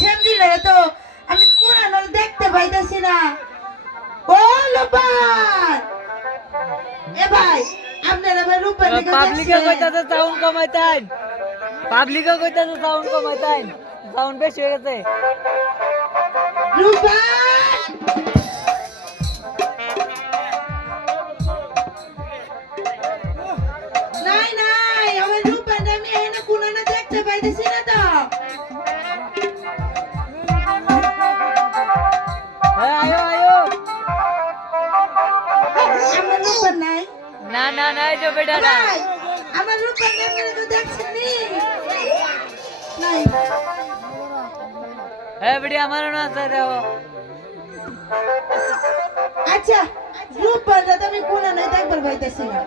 সেমডিলে তো আমি কোরআন দেখতে পাইতাছি না। ও লোপান এ ভাই আপনার আবার রূপের দিকে পাবলিকে কইতাছে সাউন্ড কমাইতেন। পাবলিকে কইতাছে সাউন্ড কমাইতেন। সাউন্ড বেশি হয়ে গেছে। রূপান নাই নাই আমার রূপান আমি এখানে কোরআনে দেখতে পাইতেছি না ভাই আমার রূপান তো দেখছেন নাই। হ্যাঁ বেটি আমারও না আছে দেখো। আচ্ছা তো আমি কোনা নাই দেখবার পাইতেছি না।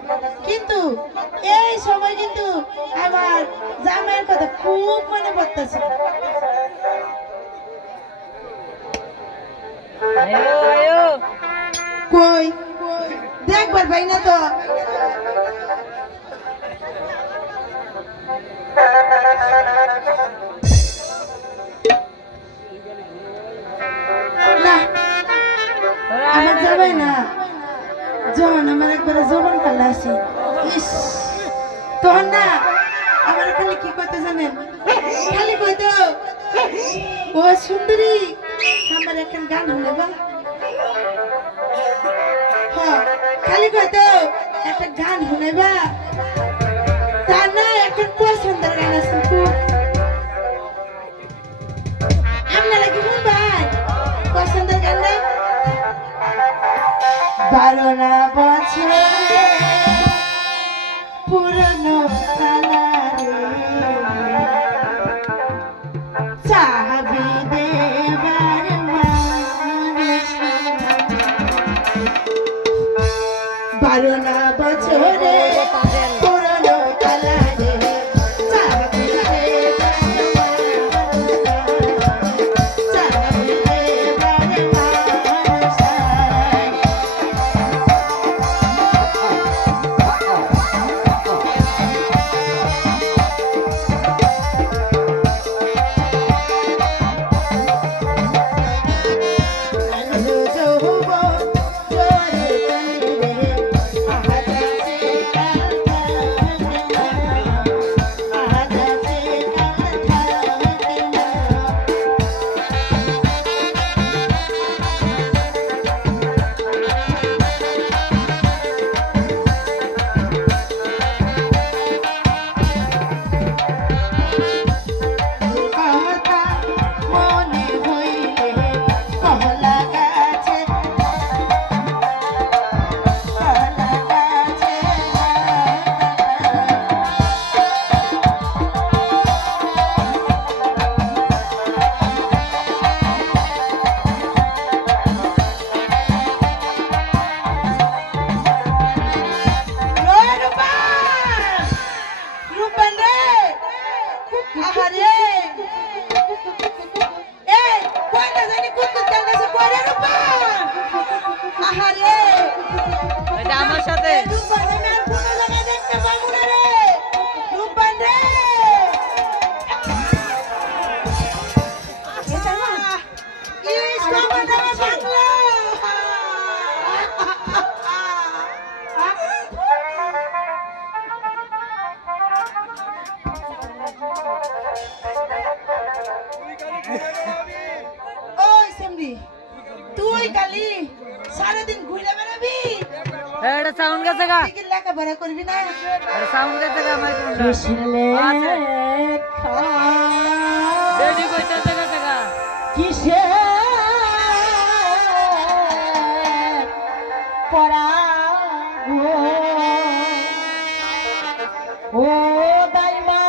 কিন্তু এই সময় কিন্তু আমার জামাইয়ের কথা খুব মনে পড়তেছে। আয়ো আয়ো। কই? দেখবার পাই না তো। আমার যাবে না। যখন আমার একবারে জবন কাল আসি, ইস, তখন না, আমার খালি কি করতে জানেন? খালি কইতো, ও সুন্দরী, আমার এখন গান হলে বা? খালি কইতো, একটা গান হলে বা? বারো না বছর পুরনো চাবি দেবার বারো না বছরে সাথে। এটা সাউন্ড গেছে গা লেখাপড়া করবি না এটা সাউন্ড গেছে গা আমার কোনটা আছে বেটি গেছে গা কিসে পড়া ও দাইমা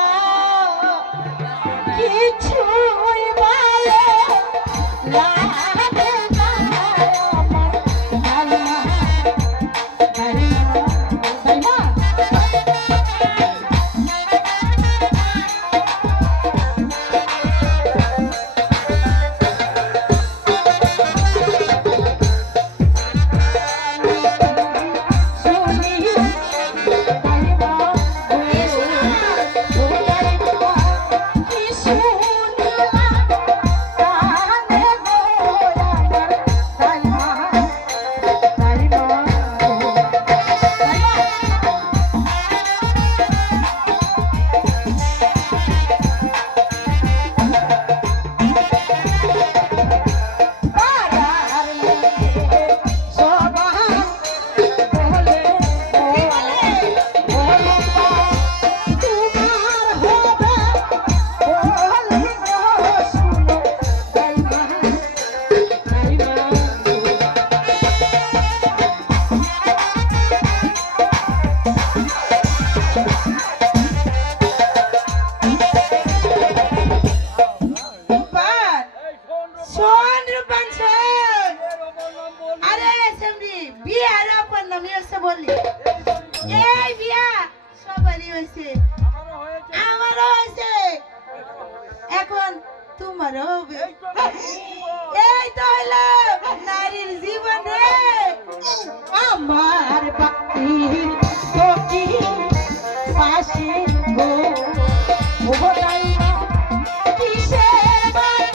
কিছুই ভালো না করলি এই বিয়া সবারই হয়েছে। আমারও হয়েছে। এখন তোমারও হবে।